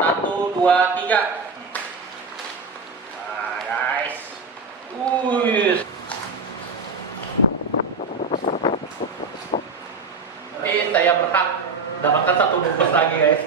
1, 2, 3. Nah guys, nanti saya berhak dapatkan 1 bungkus lagi guys.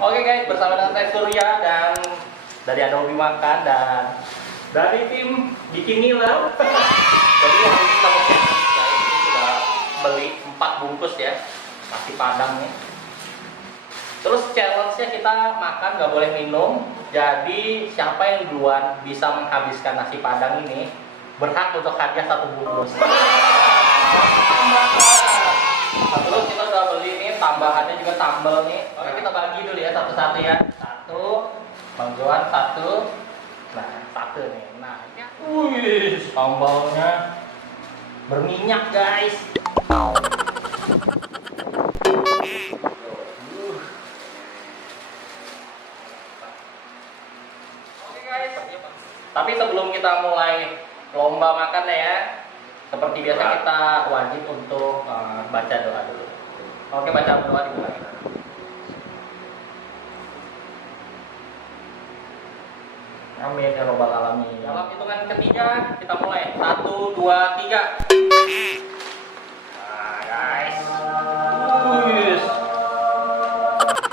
Oke guys, bersama dengan saya Surya dan dari Ada Hobi Makan dan dari tim Bikini Love. Jadi hari ini kita mau challenge guys, ini sudah beli 4 bungkus ya nasi padang nih. Terus challenge-nya kita makan nggak boleh minum. Jadi siapa yang duluan bisa menghabiskan nasi padang ini berhak untuk hadiah 1 bungkus. Terus kita udah beli nih, tambahannya juga sambal nih. Oke, kita bagi dulu ya satu-satu ya. 1, Bang Johan 1. Nah, 1 nih. Nah, wih, sambalnya berminyak guys. Oke guys. Tapi sebelum kita mulai lomba makan ya, seperti biasa kita wajib untuk baca doa dulu. Oke, baca doa dimulai. Amin ya robbal alamin. Dalam hitungan ketiga kita mulai. 1, 2, 3. Nah guys,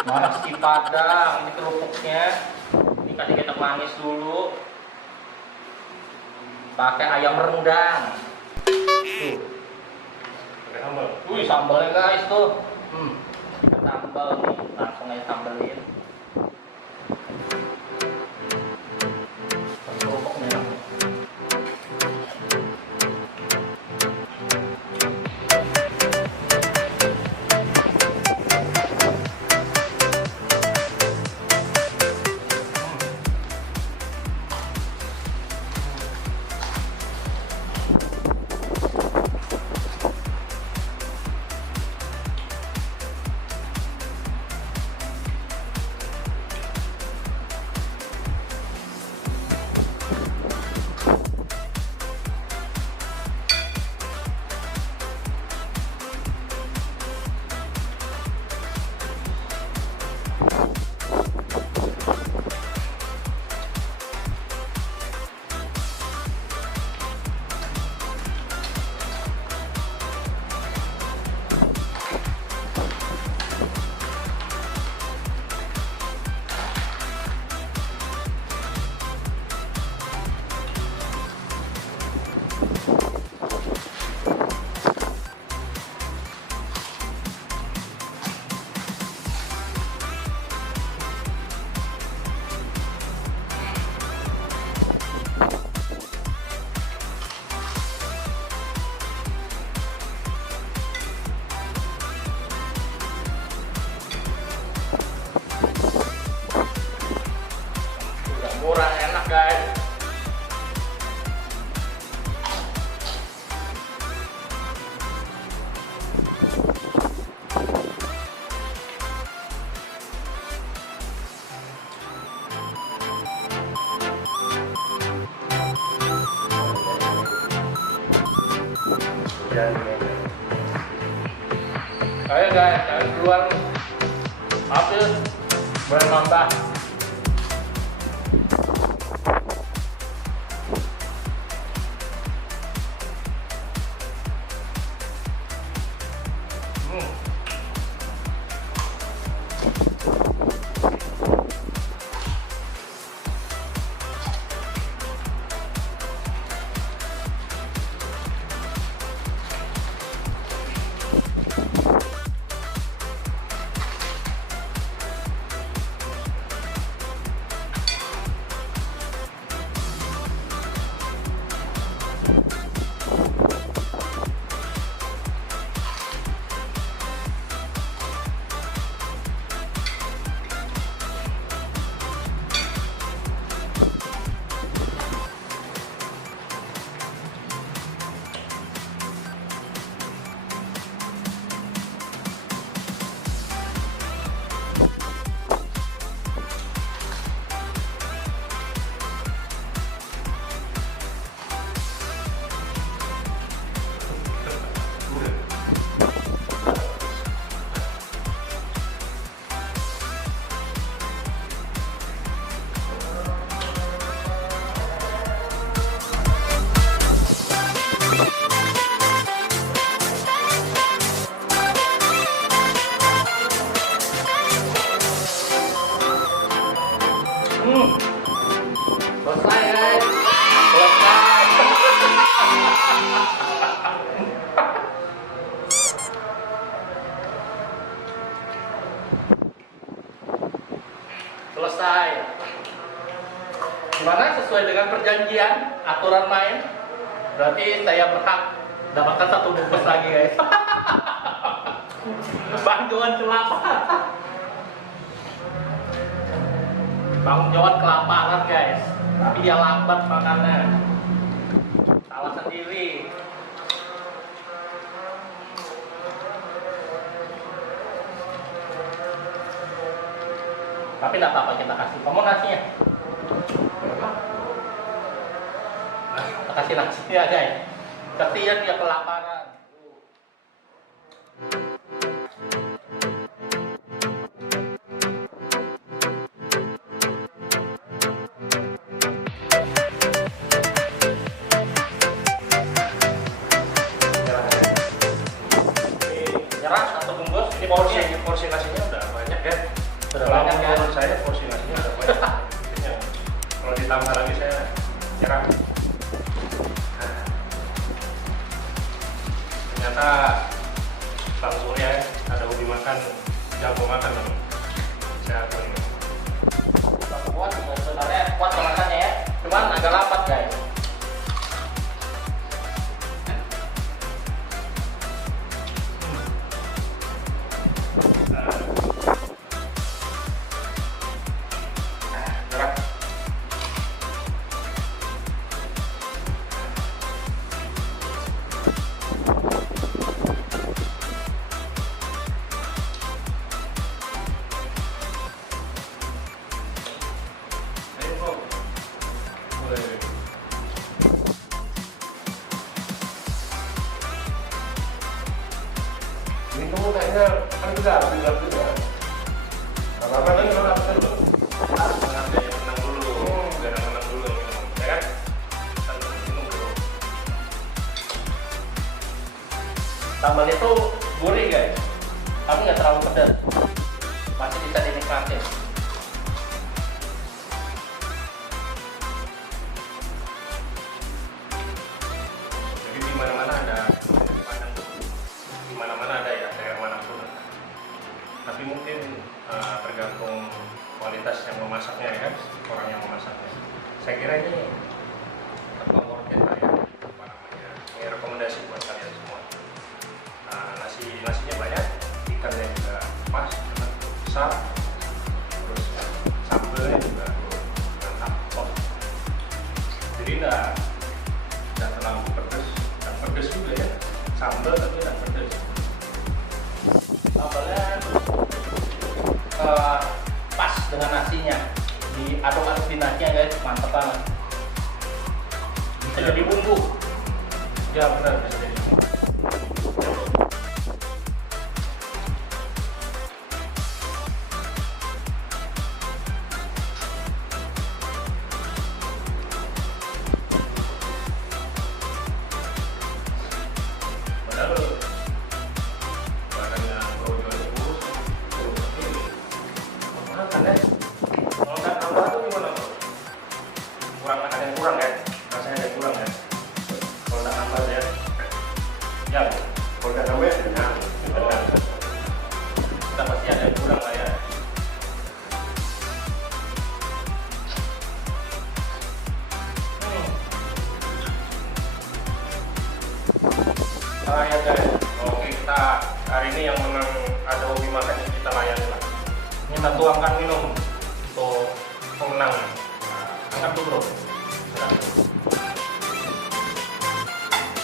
nasi padang ini kerupuknya dikasih kecap manis dulu, pakai ayam rendang. Tuh. Pakai sambal. Wih, sambalnya guys tuh. Sambal nih, langsung aja sambelin. Kerupuknya. Murah, enak guys. Ayo guys, kalian keluar hasil boleh nambah. Gimana sesuai dengan perjanjian aturan main? Berarti saya berhak dapatkan 1 bungkus lagi guys. Bang Johan kelapa. Bang Johan kelaparan guys, tapi dia lambat makannya. Salah sendiri. Tapi tidak apa-apa, kita kasih. Kamu nasinya? Kita kasih nasinya guys. Kasihan dia kelaparan. Nyerah 1 bungkus. Ini Porsi nasinya udah banyak ya. sudah Kalau banyak ya. menurut saya porsi nasinya udah banyak. Kalau ditambah lagi saya nyerah. Nah, ternyata Bang Surya ada hobi makan, jago makan nih. Saya akui ini. Kuat sebenarnya, kuat makannya ya. Cuman agak lambat guys. Nyerah. Ayo bro. Boleh. Ini kamu kayaknya kan juga ya. Apa-apa nih kalau apa dulu? Ada yang menang dulu, ada yang menang dulu yang minum, ya kan? Kita minum dulu. Sambal itu gurih guys, tapi nggak terlalu pedas, masih bisa dinikmatin. Jadi di mana-mana ada padang, di mana-mana ada ya, daerah manapun. Tapi mungkin tergantung kualitas yang memasaknya ya kan, orang yang memasaknya. Saya kira ini worth it lah ya, apa namanya? Ini rekomendasi buat kalian semua. Nasinya banyak, ikannya juga pas, besar, terus sambelnya juga mantap, top. Jadi nggak terlalu pedes, dan pedes juga ya, sambel tapi nggak pedes. Sambalnya pas dengan nasinya, diaduk-aduk di nasinya guys, mantep banget. Bisa jadi bumbu. Ya benar, bisa jadi. Padahal bahannya projo ini kurus, makan ya. Kalau nggak tambah tuh gimana bro? Kurang, ada yang kurang ya? Rasanya ada yang kurang ya? Kalau nggak tambah ya? Ya, kalau nggak tambah ya kenyang. Kita pasti ada yang kurang lah ya. Ya guys, oke, kita hari ini yang menang ada hobi makan yang kita layani lah. Ini kita tuangkan minum untuk pemenang. Angkat tuh bro.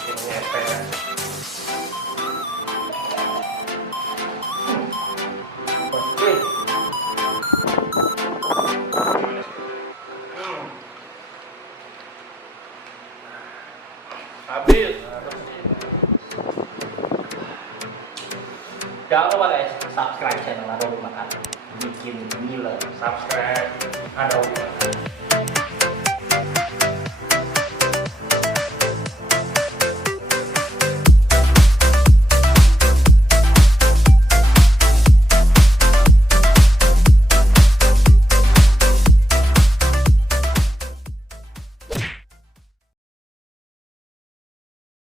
Ini es ya. Oke. Gimana sih? Habis. Jangan lupa guys, subscribe channel Ada Hobi Makan. Bikin gila. Subscribe, ada hobi makan.